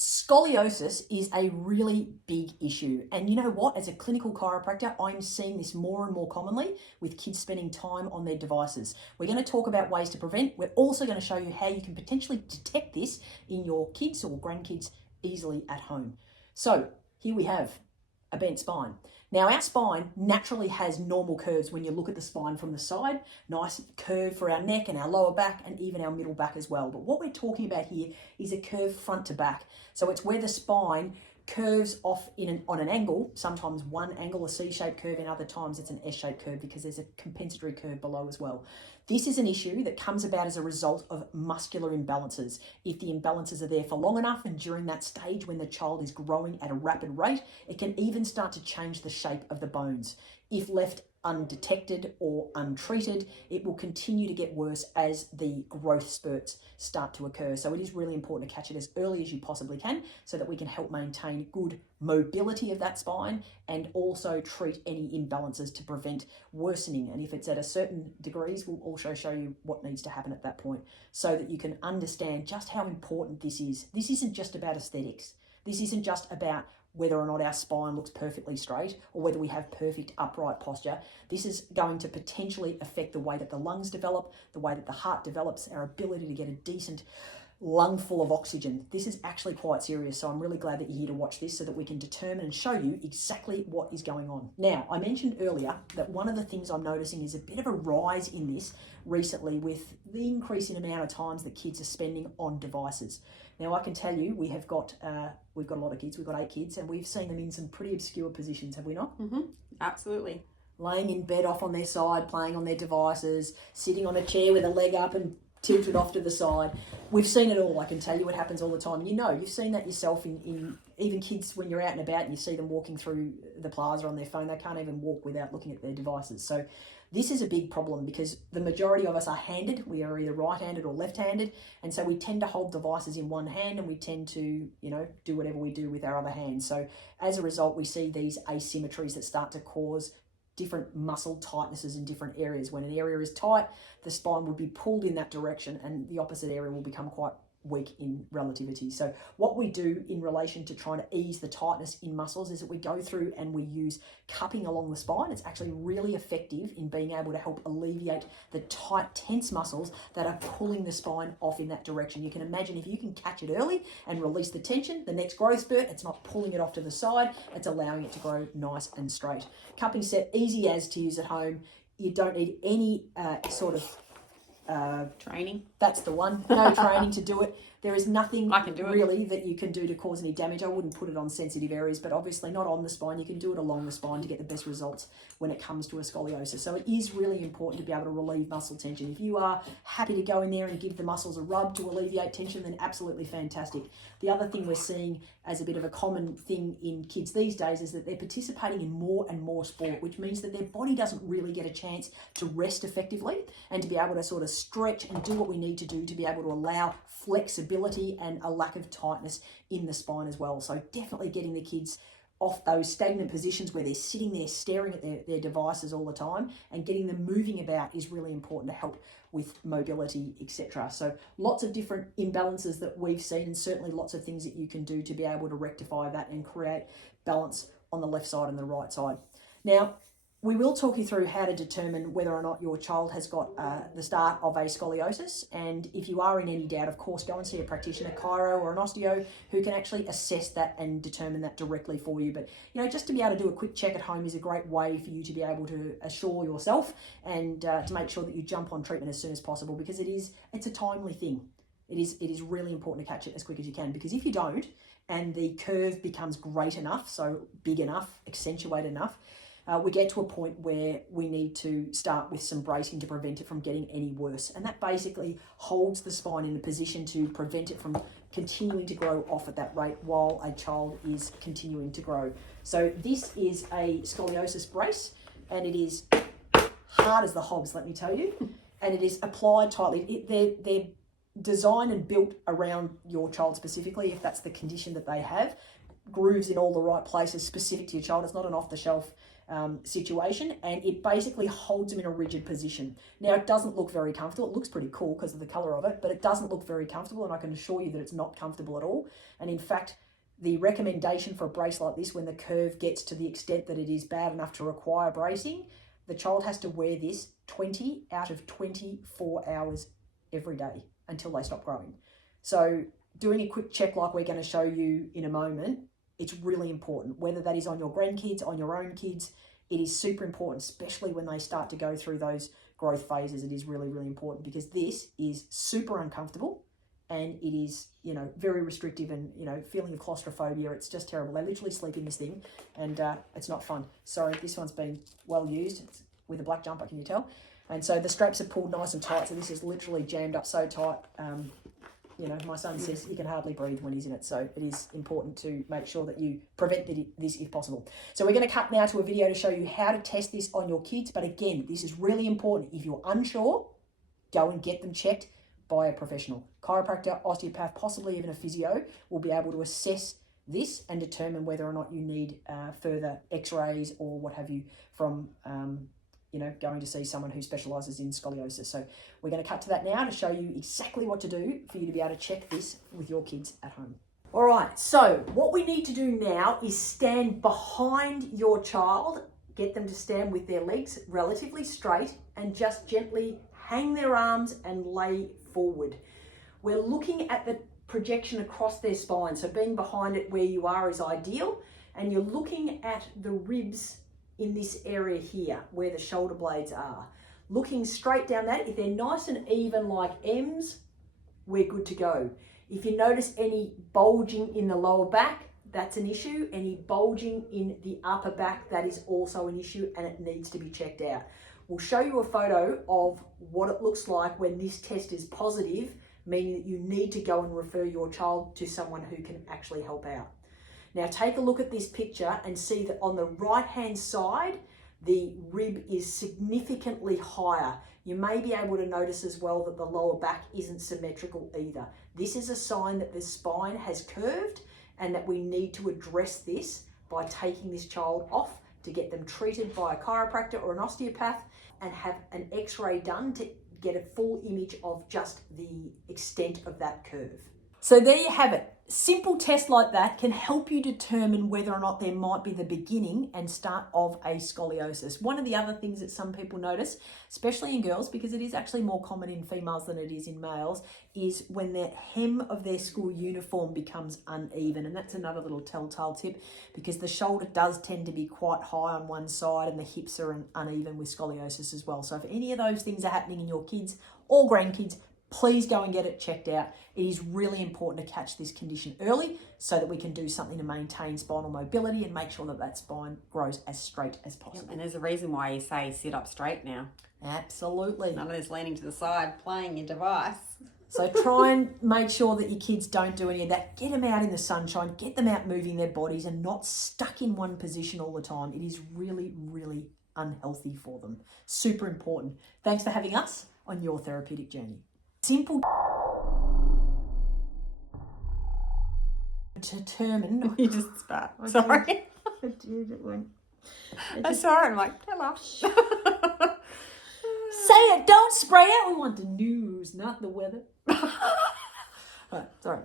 Scoliosis is a really big issue. And you know what? As a clinical chiropractor, I'm seeing this more and more commonly with kids spending time on their devices. We're going to talk about ways to prevent. We're also going to show you how you can potentially detect this in your kids or grandkids easily at home. So here we have a bent spine. Now our spine naturally has normal curves when you look at the spine from the side, nice curve for our neck and our lower back and even our middle back as well. But what we're talking about here is a curve front to back. So it's where the spine curves off on an angle, sometimes one angle, a C-shaped curve, and other times it's an S-shaped curve because there's a compensatory curve below as well. This is an issue that comes about as a result of muscular imbalances. If the imbalances are there for long enough and during that stage when the child is growing at a rapid rate, it can even start to change the shape of the bones. If left undetected or untreated, it will continue to get worse as the growth spurts start to occur. So it is really important to catch it as early as you possibly can so that we can help maintain good mobility of that spine and also treat any imbalances to prevent worsening. And if it's at a certain degrees, we'll also show you what needs to happen at that point so that you can understand just how important this is. This isn't just about aesthetics. This isn't just about whether or not our spine looks perfectly straight or whether we have perfect upright posture. This is going to potentially affect the way that the lungs develop, the way that the heart develops, our ability to get a decent lung full of oxygen. This is actually quite serious, so I'm really glad that you're here to watch this so that we can determine and show you exactly what is going on. Now, I mentioned earlier that one of the things I'm noticing is a bit of a rise in this recently with the increase in amount of times that kids are spending on devices. Now, I can tell you we've got a lot of kids, we've got 8 kids, and we've seen them in some pretty obscure positions, have we not? Mm-hmm. Absolutely. Laying in bed off on their side, playing on their devices, sitting on a chair with a leg up and tilted off to the side. We've seen it all. I can tell you it happens all the time. You know, you've seen that yourself in even kids when you're out and about and you see them walking through the plaza on their phone. They can't even walk without looking at their devices. So this is a big problem because the majority of us are handed. We are either right-handed or left-handed. And so we tend to hold devices in one hand and we tend to, do whatever we do with our other hand. So as a result, we see these asymmetries that start to cause different muscle tightnesses in different areas. When an area is tight, the spine would be pulled in that direction and the opposite area will become quite weak in relativity. So what we do in relation to trying to ease the tightness in muscles is that we go through and we use cupping along the spine. It's actually really effective in being able to help alleviate the tight, tense muscles that are pulling the spine off in that direction. You can imagine if you can catch it early and release the tension, the next growth spurt, it's not pulling it off to the side, it's allowing it to grow nice and straight. Cupping set, easy as to use at home. You don't need any training. That's the one. No training to do it. There is nothing I can do really that you can do to cause any damage. I wouldn't put it on sensitive areas, but obviously not on the spine. You can do it along the spine to get the best results when it comes to a scoliosis. So it is really important to be able to relieve muscle tension. If you are happy to go in there and give the muscles a rub to alleviate tension, then absolutely fantastic. The other thing we're seeing as a bit of a common thing in kids these days is that they're participating in more and more sport, which means that their body doesn't really get a chance to rest effectively and to be able to sort of stretch and do what we need to do to be able to allow flexibility and a lack of tightness in the spine as well. So definitely getting the kids off those stagnant positions where they're sitting there staring at their devices all the time and getting them moving about is really important to help with mobility, etc. So lots of different imbalances that we've seen and certainly lots of things that you can do to be able to rectify that and create balance on the left side and the right side. Now, we will talk you through how to determine whether or not your child has got the start of a scoliosis. And if you are in any doubt, of course, go and see a practitioner, Chiro or an osteo, who can actually assess that and determine that directly for you. But, just to be able to do a quick check at home is a great way for you to be able to assure yourself and to make sure that you jump on treatment as soon as possible because it's a timely thing. It is really important to catch it as quick as you can because if you don't and the curve becomes great enough, so big enough, accentuated enough, we get to a point where we need to start with some bracing to prevent it from getting any worse. And that basically holds the spine in a position to prevent it from continuing to grow off at that rate while a child is continuing to grow. So this is a scoliosis brace and it is hard as the hogs, let me tell you. And it is applied tightly. They're designed and built around your child specifically if that's the condition that they have. grooves in all the right places specific to your child. It's not an off-the-shelf situation, and it basically holds them in a rigid position. Now, it doesn't look very comfortable. It looks pretty cool because of the color of it, but it doesn't look very comfortable, and I can assure you that it's not comfortable at all. And in fact, the recommendation for a brace like this, when the curve gets to the extent that it is bad enough to require bracing, the child has to wear this 20 out of 24 hours every day until they stop growing. So doing a quick check like we're going to show you in a moment, it's really important, whether that is on your grandkids, on your own kids. It is super important, especially when they start to go through those growth phases. It is really, really important because this is super uncomfortable and it is, you know, very restrictive and, you know, feeling of claustrophobia. It's just terrible. They literally sleep in this thing and it's not fun. Sorry, this one's been well used. It's with a black jumper, can you tell? And so the straps are pulled nice and tight. So this is literally jammed up so tight. You know, my son says he can hardly breathe when he's in it. So it is important to make sure that you prevent this if possible. So we're going to cut now to a video to show you how to test this on your kids. But again, this is really important. If you're unsure, go and get them checked by a professional. Chiropractor, osteopath, possibly even a physio will be able to assess this and determine whether or not you need further x-rays or what have you from you know, going to see someone who specialises in scoliosis. So we're going to cut to that now to show you exactly what to do for you to be able to check this with your kids at home. All right, so what we need to do now is stand behind your child, get them to stand with their legs relatively straight and just gently hang their arms and lay forward. We're looking at the projection across their spine, so being behind it where you are is ideal, and you're looking at the ribs in this area here where the shoulder blades are. Looking straight down that, if they're nice and even like M's, we're good to go. If you notice any bulging in the lower back, that's an issue. Any bulging in the upper back, that is also an issue and it needs to be checked out. We'll show you a photo of what it looks like when this test is positive, meaning that you need to go and refer your child to someone who can actually help out. Now take a look at this picture and see that on the right-hand side, the rib is significantly higher. You may be able to notice as well that the lower back isn't symmetrical either. This is a sign that the spine has curved and that we need to address this by taking this child off to get them treated by a chiropractor or an osteopath and have an x-ray done to get a full image of just the extent of that curve. So there you have it. Simple test like that can help you determine whether or not there might be the beginning and start of a scoliosis. One of the other things that some people notice, especially in girls, because it is actually more common in females than it is in males, is when the hem of their school uniform becomes uneven. And that's another little telltale tip because the shoulder does tend to be quite high on one side and the hips are uneven with scoliosis as well. So if any of those things are happening in your kids or grandkids, please go and get it checked out. It is really important to catch this condition early so that we can do something to maintain spinal mobility and make sure that that spine grows as straight as possible. Yep, and there's a reason why you say sit up straight now. Absolutely. None of this leaning to the side, playing your device. So try and make sure that your kids don't do any of that. Get them out in the sunshine, get them out moving their bodies and not stuck in one position all the time. It is really, really unhealthy for them. Super important. Thanks for having us on your therapeutic journey. Simple determine. You just spat. Sorry. I saw it. I'm like, hello. Say it. Don't spray it. We want the news, not the weather. Right, sorry.